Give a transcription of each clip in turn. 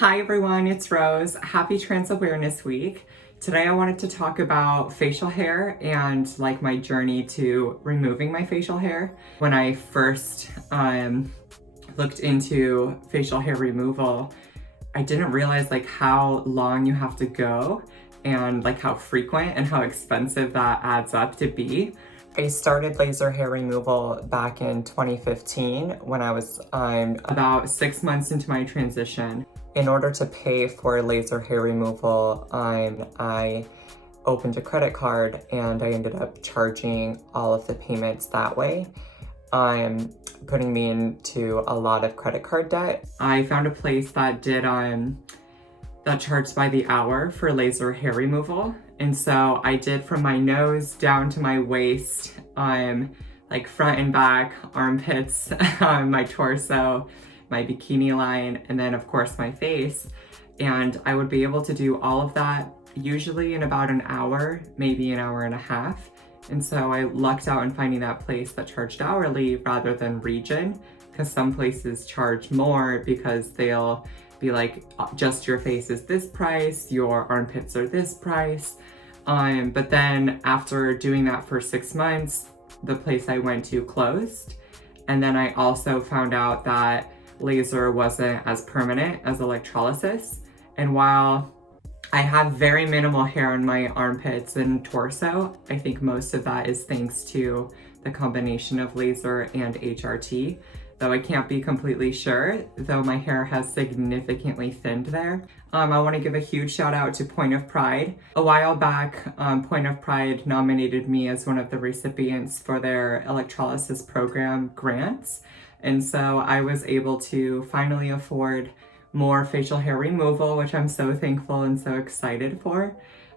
Hi everyone, it's Rose. Happy Trans Awareness Week. Today I wanted to talk about facial hair and like my journey to removing my facial hair. When I first looked into facial hair removal, I didn't realize like how long you have to go and like how frequent and how expensive that adds up to be. I started laser hair removal back in 2015 when I was about 6 months into my transition. In order to pay for laser hair removal, I opened a credit card and I ended up charging all of the payments that way, putting me into a lot of credit card debt. I found a place that did that charged by the hour for laser hair removal. And so I did from my nose down to my waist, like front and back, armpits, my torso, my bikini line, and then of course my face. And I would be able to do all of that usually in about an hour, maybe an hour and a half. And so I lucked out in finding that place that charged hourly rather than region, because some places charge more because they'll be like, just your face is this price, your armpits are this price. But then after doing that for 6 months, the place I went to closed. And then I also found out that laser wasn't as permanent as electrolysis. And while I have very minimal hair on my armpits and torso, I think most of that is thanks to the combination of laser and HRT, though I can't be completely sure, though my hair has significantly thinned there. I want to give a huge shout out to Point of Pride. A while back, Point of Pride nominated me as one of the recipients for their electrolysis program grants. And so I was able to finally afford more facial hair removal, which I'm so thankful and so excited for.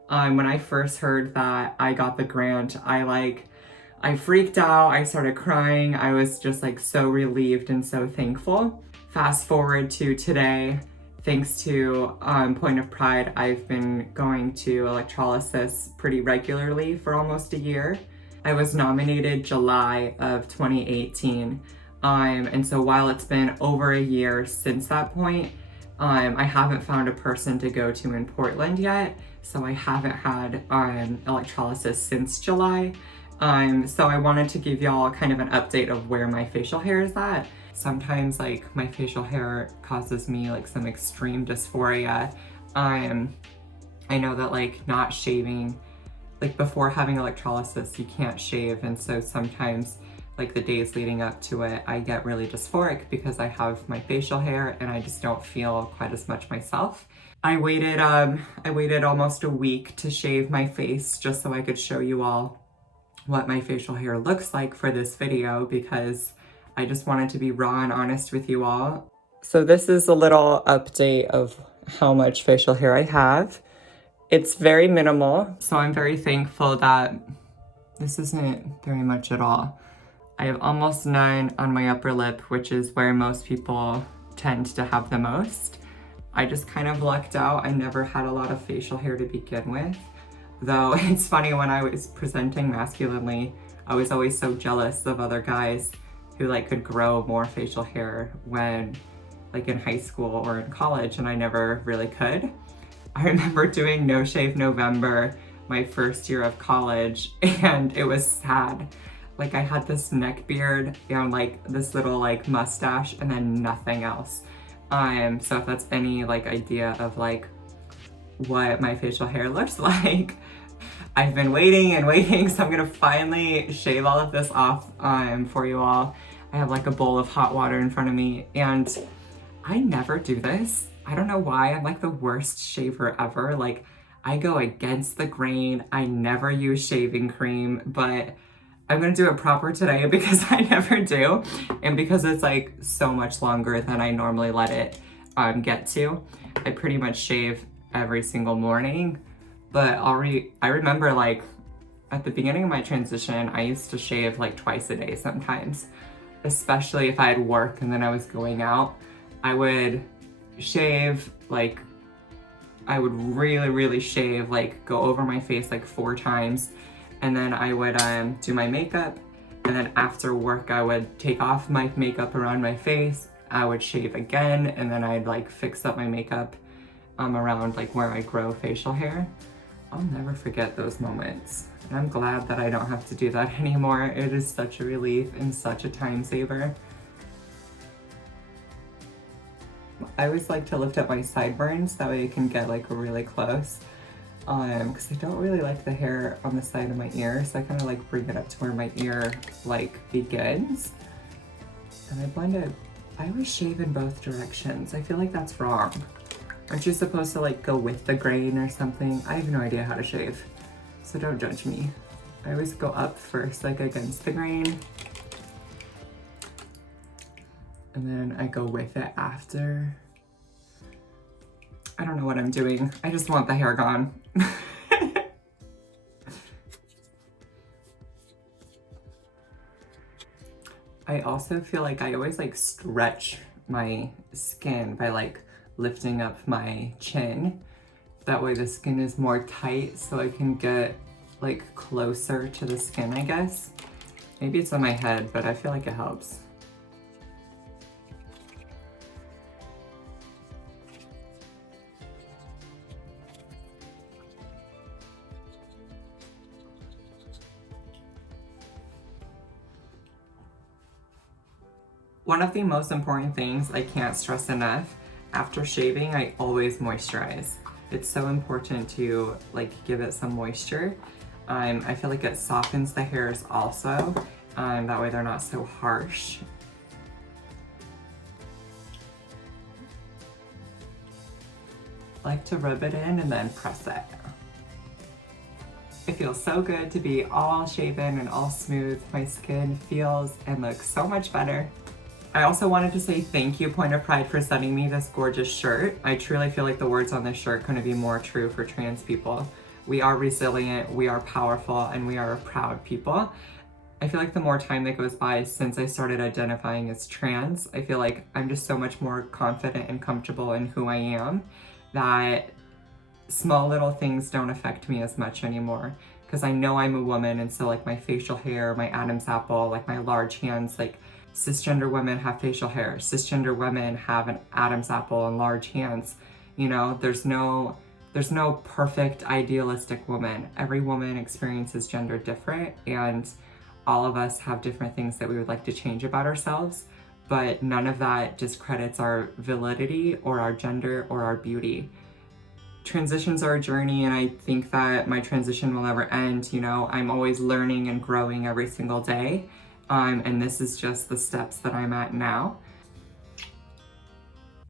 When I first heard that I got the grant, I freaked out, I started crying. I was just like so relieved and so thankful. Fast forward to today, thanks to Point of Pride, I've been going to electrolysis pretty regularly for almost a year. I was nominated July of 2018. And so while it's been over a year since that point, I haven't found a person to go to in Portland yet. So I haven't had electrolysis since July. So I wanted to give y'all kind of an update of where my facial hair is at. Sometimes like my facial hair causes me like some extreme dysphoria. I know that like not shaving, like before having electrolysis, you can't shave. And so sometimes like the days leading up to it, I get really dysphoric because I have my facial hair and I just don't feel quite as much myself. I waited almost a week to shave my face just so I could show you all what my facial hair looks like for this video, because I just wanted to be raw and honest with you all. So this is a little update of how much facial hair I have. It's very minimal, so I'm very thankful that this isn't very much at all. I have almost none on my upper lip, which is where most people tend to have the most. I just kind of lucked out. I never had a lot of facial hair to begin with. Though it's funny, when I was presenting masculinely, I was always so jealous of other guys who like could grow more facial hair when like in high school or in college, and I never really could. I remember doing No Shave November my first year of college, and it was sad. Like I had this neck beard and like this little like mustache and then nothing else. So if that's any like idea of like what my facial hair looks like, I've been waiting and waiting, so I'm gonna finally shave all of this off for you all. I have like a bowl of hot water in front of me, and I never do this. I don't know why. I'm like the worst shaver ever. Like I go against the grain. I never use shaving cream, but I'm gonna do it proper today because I never do, and because it's like so much longer than I normally let it get to. I pretty much shave every single morning, but I remember like at the beginning of my transition, I used to shave like twice a day sometimes, especially if I had work and then I was going out. I would shave like, I would really shave, like go over my face like 4 times. And then I would do my makeup, and then after work I would take off my makeup around my face, I would shave again, and then I'd like fix up my makeup around like where I grow facial hair. I'll never forget those moments. And I'm glad that I don't have to do that anymore. It is such a relief and such a time saver. I always like to lift up my sideburns, that way I can get like really close. Because I don't really like the hair on the side of my ear, so I kind of like bring it up to where my ear like begins. And I blend it. I always shave in both directions. I feel like that's wrong. Aren't you supposed to like go with the grain or something? I have no idea how to shave, so don't judge me. I always go up first, like against the grain. And then I go with it after. I don't know what I'm doing. I just want the hair gone. I also feel like I always like stretch my skin by like lifting up my chin. That way the skin is more tight, so I can get like closer to the skin, I guess. Maybe it's on my head, but I feel like it helps. One of the most important things I can't stress enough, after shaving, I always moisturize. It's so important to like give it some moisture. I feel like it softens the hairs also. That way they're not so harsh. I like to rub it in and then press it. It feels so good to be all shaven and all smooth. My skin feels and looks so much better. I also wanted to say thank you, Point of Pride, for sending me this gorgeous shirt. I truly feel like the words on this shirt couldn't be more true for trans people. We are resilient, we are powerful, and we are a proud people. I feel like the more time that goes by since I started identifying as trans, I feel like I'm just so much more confident and comfortable in who I am, that small little things don't affect me as much anymore. Because I know I'm a woman, and so like my facial hair, my Adam's apple, like my large hands, like cisgender women have facial hair, cisgender women have an Adam's apple and large hands. You know, there's no perfect idealistic woman. Every woman experiences gender different, and all of us have different things that we would like to change about ourselves, but none of that discredits our validity or our gender or our beauty. Transitions are a journey, and I think that my transition will never end. You know, I'm always learning and growing every single day. And this is just the steps that I'm at now.